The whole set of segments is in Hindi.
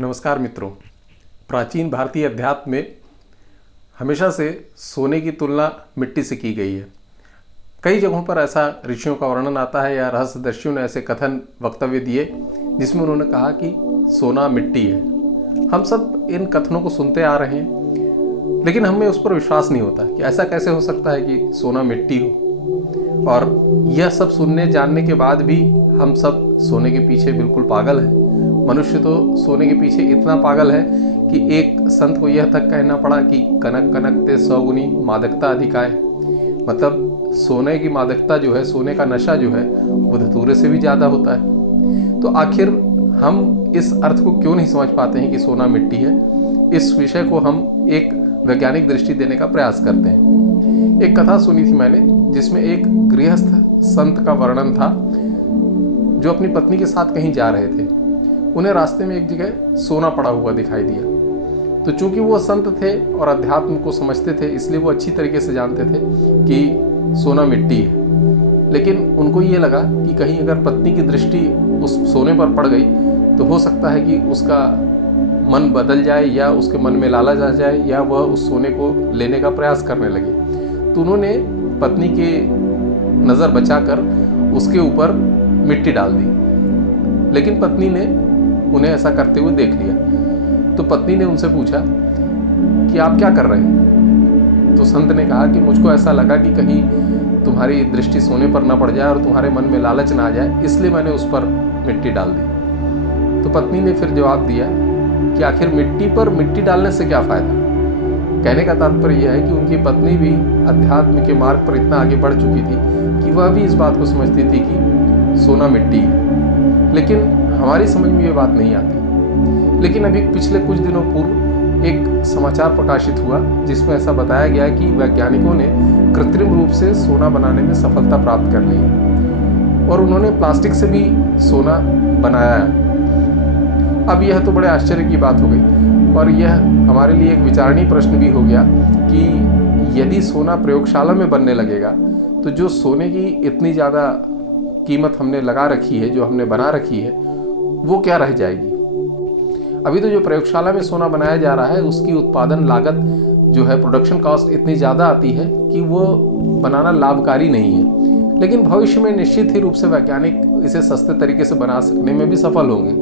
नमस्कार मित्रों। प्राचीन भारतीय अध्यात्म में हमेशा से सोने की तुलना मिट्टी से की गई है। कई जगहों पर ऐसा ऋषियों का वर्णन आता है या रहस्यदर्शियों ने ऐसे कथन वक्तव्य दिए जिसमें उन्होंने कहा कि सोना मिट्टी है। हम सब इन कथनों को सुनते आ रहे हैं, लेकिन हमें उस पर विश्वास नहीं होता कि ऐसा कैसे हो सकता है कि सोना मिट्टी हो। और यह सब सुनने जानने के बाद भी हम सब सोने के पीछे बिल्कुल पागल हैं। मनुष्य तो सोने के पीछे इतना पागल है कि एक संत को यह तक कहना पड़ा कि कनक कनक ते 100 गुनी मादकता अधिकाय। मतलब सोने की मादकता जो है, सोने का नशा जो है, वो धतूरे से भी ज़्यादा होता है। तो आखिर हम इस अर्थ को क्यों नहीं समझ पाते हैं कि सोना मिट्टी है। इस विषय को हम एक वैज्ञानिक दृष्टि देने का प्रयास करते हैं। एक कथा सुनी थी मैंने जिसमें एक गृहस्थ संत का वर्णन था जो अपनी पत्नी के साथ कहीं जा रहे थे। उन्हें रास्ते में एक जगह सोना पड़ा हुआ दिखाई दिया। तो चूंकि वो संत थे और अध्यात्म को समझते थे, इसलिए वो अच्छी तरीके से जानते थे कि सोना मिट्टी है। लेकिन उनको ये लगा कि कहीं अगर पत्नी की दृष्टि उस सोने पर पड़ गई तो हो सकता है कि उसका मन बदल जाए या उसके मन में लालच आ जाए या वह उस सोने को लेने का प्रयास करने लगे। तो उन्होंने पत्नी की नज़र बचाकर उसके ऊपर मिट्टी डाल दी। लेकिन पत्नी ने उन्हें ऐसा करते हुए देख लिया। तो पत्नी ने उनसे पूछा कि आप क्या कर रहे हैं। तो संत ने कहा कि मुझको ऐसा लगा कि कहीं तुम्हारी दृष्टि सोने पर ना पड़ जाए और तुम्हारे मन में लालच ना आ जाए, इसलिए मैंने उस पर मिट्टी डाल दी। तो पत्नी ने फिर जवाब दिया कि आखिर मिट्टी पर मिट्टी डालने से क्या फ़ायदा। कहने का तात्पर्य यह है कि उनकी पत्नी भी अध्यात्म के मार्ग पर इतना आगे बढ़ चुकी थी कि वह भी इस बात को समझती थी कि सोना मिट्टी है। लेकिन हमारी समझ में ये बात नहीं आती। लेकिन अभी पिछले कुछ दिनों पूर्व एक समाचार प्रकाशित हुआ जिसमें ऐसा बताया गया कि वैज्ञानिकों ने कृत्रिम रूप से सोना बनाने में सफलता प्राप्त कर ली है और उन्होंने प्लास्टिक से भी सोना बनाया है। अब यह तो बड़े आश्चर्य की बात हो गई और यह हमारे लिए एक विचारणीय प्रश्न भी हो गया कि यदि सोना प्रयोगशाला में बनने लगेगा तो जो सोने की इतनी ज़्यादा कीमत हमने लगा रखी है, जो हमने बना रखी है, वो क्या रह जाएगी। अभी तो जो प्रयोगशाला में सोना बनाया जा रहा है उसकी उत्पादन लागत जो है, प्रोडक्शन कॉस्ट इतनी ज़्यादा आती है कि वो बनाना लाभकारी नहीं है। लेकिन भविष्य में निश्चित ही रूप से वैज्ञानिक इसे सस्ते तरीके से बना सकने में भी सफल होंगे।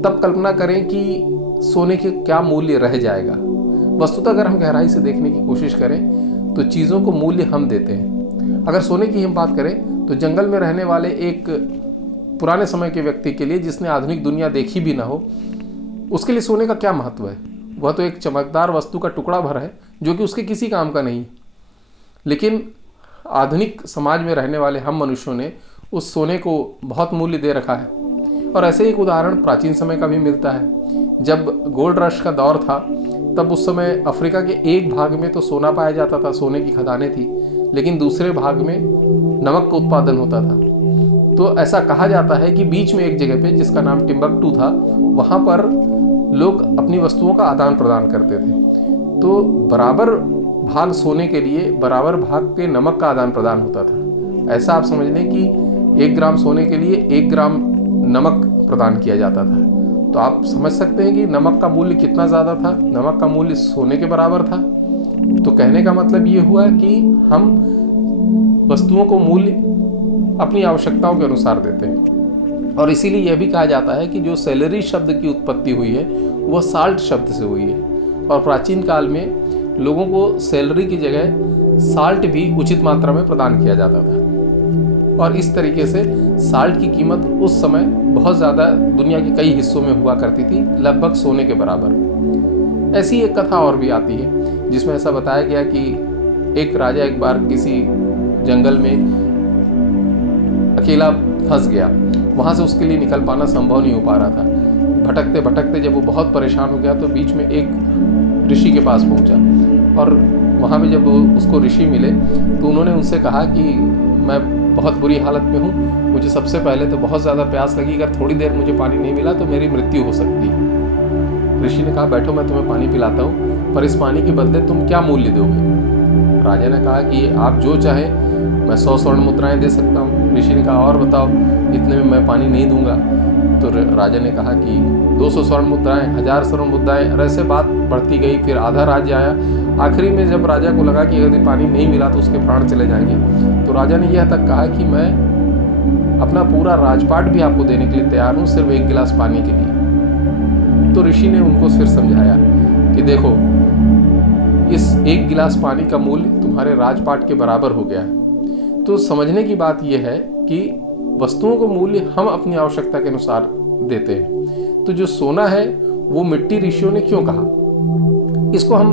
तब कल्पना करें कि सोने के क्या मूल्य रह जाएगा। वस्तुतः अगर हम गहराई से देखने की कोशिश करें तो चीज़ों को मूल्य हम देते हैं। अगर सोने की हम बात करें तो जंगल में रहने वाले एक पुराने समय के व्यक्ति के लिए, जिसने आधुनिक दुनिया देखी भी ना हो, उसके लिए सोने का क्या महत्व है। वह तो एक चमकदार वस्तु का टुकड़ा भर है जो कि उसके किसी काम का नहीं। लेकिन आधुनिक समाज में रहने वाले हम मनुष्यों ने उस सोने को बहुत मूल्य दे रखा है। और ऐसे एक उदाहरण प्राचीन समय का भी मिलता है। जब गोल्ड रश का दौर था तब उस समय अफ्रीका के एक भाग में तो सोना पाया जाता था, सोने की खदानें थी, लेकिन दूसरे भाग में नमक का उत्पादन होता था। तो ऐसा कहा जाता है कि बीच में एक जगह पे जिसका नाम टिम्बकटू था, वहाँ पर लोग अपनी वस्तुओं का आदान प्रदान करते थे। तो बराबर भाग सोने के लिए बराबर भाग के नमक का आदान प्रदान होता था। ऐसा आप समझ लें कि 1 ग्राम सोने के लिए 1 ग्राम नमक प्रदान किया जाता था। तो आप समझ सकते हैं कि नमक का मूल्य कितना ज़्यादा था। नमक का मूल्य सोने के बराबर था। तो कहने का मतलब ये हुआ कि हम वस्तुओं को मूल्य अपनी आवश्यकताओं के अनुसार देते हैं। और इसीलिए यह भी कहा जाता है कि जो सैलरी शब्द की उत्पत्ति हुई है वह साल्ट शब्द से हुई है। और प्राचीन काल में लोगों को सैलरी की जगह साल्ट भी उचित मात्रा में प्रदान किया जाता था। और इस तरीके से साल्ट की कीमत उस समय बहुत ज़्यादा दुनिया के कई हिस्सों में हुआ करती थी, लगभग सोने के बराबर। ऐसी एक कथा और भी आती है जिसमें ऐसा बताया गया कि एक राजा एक बार किसी जंगल में अकेला फंस गया। वहाँ से उसके लिए निकल पाना संभव नहीं हो पा रहा था। भटकते भटकते जब वो बहुत परेशान हो गया तो बीच में एक ऋषि के पास पहुँचा। और वहाँ में जब उसको ऋषि मिले तो उन्होंने उनसे कहा कि मैं बहुत बुरी हालत में हूँ, मुझे सबसे पहले तो बहुत ज़्यादा प्यास लगी, अगर थोड़ी देर मुझे पानी नहीं मिला तो मेरी मृत्यु हो सकती है। ऋषि ने कहा बैठो, मैं तुम्हें पानी पिलाता हूँ, पर इस पानी के बदले तुम क्या मूल्य दोगे। राजा ने कहा कि आप जो चाहे, मैं 100 स्वर्ण मुद्राएं दे सकता हूँ। ऋषि ने कहा और बताओ। इतने में मैं पानी नहीं दूंगा। तो राजा ने कहा कि 200 स्वर्ण मुद्राएं, 1000 स्वर्ण मुद्राएं, और ऐसे बात बढ़ती गई। फिर आधा राज्य आया। आखिरी में जब राजा को लगा कि यदि पानी नहीं मिला तो उसके प्राण चले जाएंगे, तो राजा ने यह तक कहा कि मैं अपना पूरा राजपाट भी आपको देने के लिए तैयार हूँ, सिर्फ 1 गिलास पानी के लिए। तो ऋषि ने उनको फिर समझाया कि देखो, इस 1 गिलास पानी का मूल्य तुम्हारे राजपाट के बराबर हो गया है। तो समझने की बात यह है कि वस्तुओं को मूल्य हम अपनी आवश्यकता के अनुसार देते हैं। तो जो सोना है वो मिट्टी ऋषियों ने क्यों कहा, इसको हम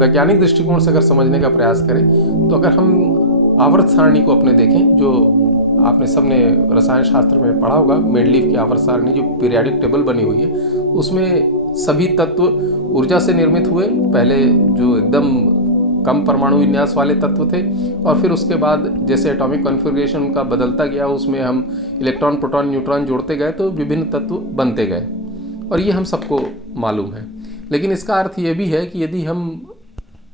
वैज्ञानिक दृष्टिकोण से अगर समझने का प्रयास करें, तो अगर हम आवर्त सारणी को अपने देखें, जो आपने सबने रसायन शास्त्र में पढ़ा होगा, मेंडलीव की आवर्त सारणी जो पीरियाडिक टेबल बनी हुई है, उसमें सभी तत्व ऊर्जा से निर्मित हुए। पहले जो एकदम कम परमाणु विन्यास वाले तत्व थे, और फिर उसके बाद जैसे एटॉमिक कॉन्फ़िगरेशन उनका बदलता गया, उसमें हम इलेक्ट्रॉन, प्रोटॉन, न्यूट्रॉन जोड़ते गए तो विभिन्न तत्व बनते गए, और ये हम सबको मालूम है। लेकिन इसका अर्थ ये भी है कि यदि हम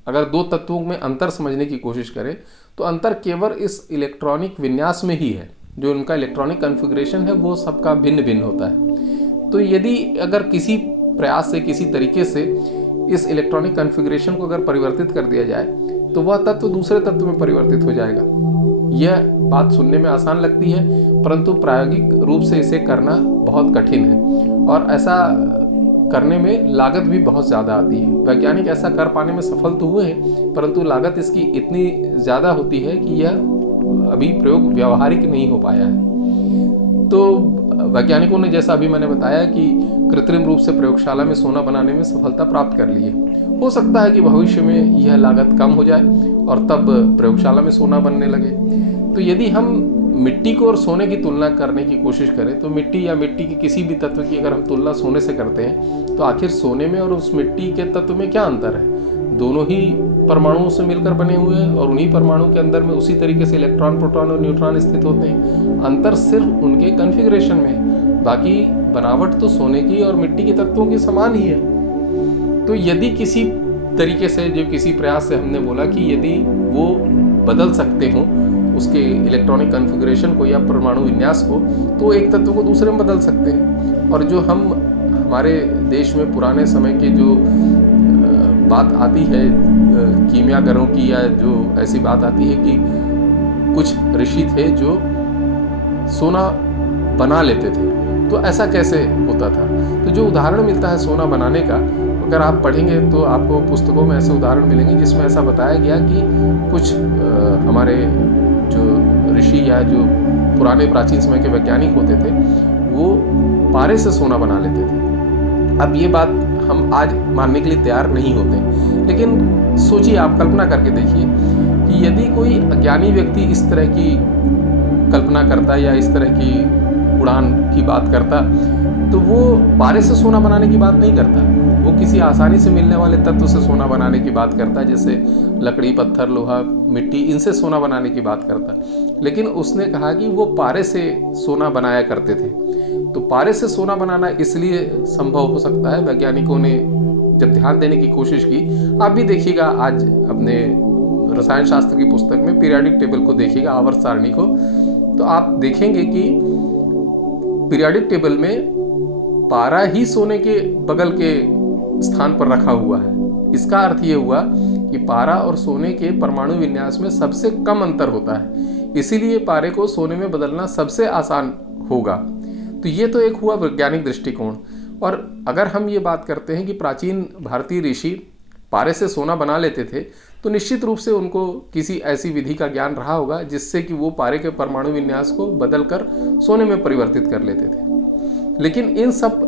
अगर 2 तत्वों में अंतर समझने की कोशिश करें, तो अंतर केवल इस इलेक्ट्रॉनिक विन्यास में ही है। जो उनका इलेक्ट्रॉनिक कॉन्फ़िगरेशन है वो सबका भिन्न भिन्न होता है। तो यदि अगर किसी प्रयास से, किसी तरीके से इस इलेक्ट्रॉनिक कॉन्फ़िगरेशन को अगर परिवर्तित कर दिया जाए, तो वह तत्व दूसरे तत्व में परिवर्तित हो जाएगा। यह बात सुनने में आसान लगती है, परंतु प्रायोगिक रूप से इसे करना बहुत कठिन है, और ऐसा करने में लागत भी बहुत ज़्यादा आती है। वैज्ञानिक ऐसा कर पाने में सफल तो हुए हैं, परंतु लागत इसकी इतनी ज़्यादा होती है कि यह अभी प्रयोग व्यावहारिक नहीं हो पाया है। तो वैज्ञानिकों ने, जैसा अभी मैंने बताया, कि कृत्रिम रूप से प्रयोगशाला में सोना बनाने में सफलता प्राप्त कर ली है। हो सकता है कि भविष्य में यह लागत कम हो जाए और तब प्रयोगशाला में सोना बनने लगे। तो यदि हम मिट्टी को और सोने की तुलना करने की कोशिश करें, तो मिट्टी या मिट्टी के किसी भी तत्व की अगर हम तुलना सोने से करते हैं, तो आखिर सोने में और उस मिट्टी के तत्व में क्या अंतर है? दोनों ही परमाणुओं से मिलकर बने हुए हैं, और उन्हीं परमाणु के अंदर में उसी तरीके से इलेक्ट्रॉन, प्रोटॉन और न्यूट्रॉन स्थित होते हैं। अंतर सिर्फ उनके कॉन्फ़िगरेशन में है, बाकी बनावट तो सोने की और मिट्टी के तत्वों की समान ही है। तो यदि किसी तरीके से, जो किसी प्रयास से हमने बोला कि यदि वो बदल सकते हों उसके इलेक्ट्रॉनिक कॉन्फ़िगरेशन को या परमाणु विन्यास को, तो एक तत्व को दूसरे में बदल सकते हैं। और जो हमारे देश में पुराने समय के जो बात आती है कीमियागरों की, या जो ऐसी बात आती है कि कुछ ऋषि थे जो सोना बना लेते थे, तो ऐसा कैसे होता था? तो जो उदाहरण मिलता है सोना बनाने का, अगर आप पढ़ेंगे तो आपको पुस्तकों में ऐसे उदाहरण मिलेंगे जिसमें ऐसा बताया गया कि कुछ हमारे जो ऋषि या जो पुराने प्राचीन समय के वैज्ञानिक होते थे, वो पारे से सोना बना लेते थे। अब ये बात हम आज मानने के लिए तैयार नहीं होते, लेकिन सोचिए, आप कल्पना करके देखिए कि यदि कोई अज्ञानी व्यक्ति इस तरह की कल्पना करता या इस तरह की उड़ान की बात करता, तो वो पारे से सोना बनाने की बात नहीं करता, वो किसी आसानी से मिलने वाले तत्व से सोना बनाने की बात करता है, जैसे लकड़ी, पत्थर, लोहा, मिट्टी, इनसे सोना बनाने की बात करता। लेकिन उसने कहा कि वो पारे से सोना बनाया करते थे। तो पारे से सोना बनाना इसलिए संभव हो सकता है, वैज्ञानिकों ने जब ध्यान देने की कोशिश की, आप भी देखिएगा आज अपने रसायन शास्त्र की पुस्तक में पीरियाडिक टेबल को देखिएगा, आवर्त सारणी को, तो आप देखेंगे कि पीरियाडिक टेबल में पारा ही सोने के बगल के स्थान पर रखा हुआ है। इसका अर्थ ये हुआ कि पारा और सोने के परमाणु विन्यास में सबसे कम अंतर होता है, इसीलिए पारे को सोने में बदलना सबसे आसान होगा। तो ये तो एक हुआ वैज्ञानिक दृष्टिकोण। और अगर हम ये बात करते हैं कि प्राचीन भारतीय ऋषि पारे से सोना बना लेते थे, तो निश्चित रूप से उनको किसी ऐसी विधि का ज्ञान रहा होगा जिससे कि वो पारे के परमाणु विन्यास को बदलकर सोने में परिवर्तित कर लेते थे। लेकिन इन सब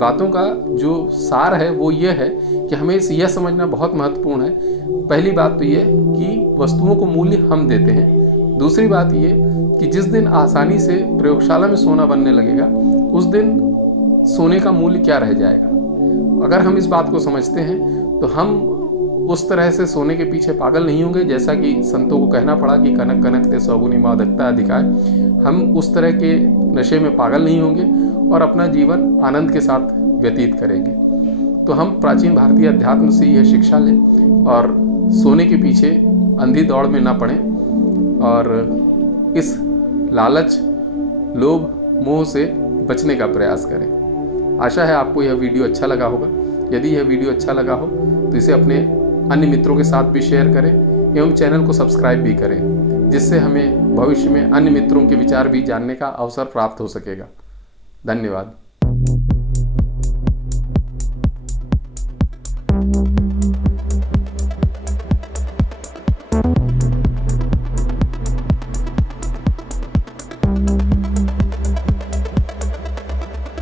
बातों का जो सार है वो ये है कि हमें यह समझना बहुत महत्वपूर्ण है। पहली बात तो ये कि वस्तुओं को मूल्य हम देते हैं। दूसरी बात ये कि जिस दिन आसानी से प्रयोगशाला में सोना बनने लगेगा, उस दिन सोने का मूल्य क्या रह जाएगा। अगर हम इस बात को समझते हैं तो हम उस तरह से सोने के पीछे पागल नहीं होंगे, जैसा कि संतों को कहना पड़ा कि कनक कनक ते सौगुनी मादकता अधिकार। हम उस तरह के नशे में पागल नहीं होंगे और अपना जीवन आनंद के साथ व्यतीत करेंगे। तो हम प्राचीन भारतीय अध्यात्म से यह शिक्षा लें और सोने के पीछे अंधी दौड़ में ना पड़ें, और इस लालच, लोभ, मोह से बचने का प्रयास करें। आशा है आपको यह वीडियो अच्छा लगा होगा। यदि यह वीडियो अच्छा लगा हो तो इसे अपने अन्य मित्रों के साथ भी शेयर करें एवं चैनल को सब्सक्राइब भी करें, जिससे हमें भविष्य में अन्य मित्रों के विचार भी जानने का अवसर प्राप्त हो सकेगा। धन्यवाद।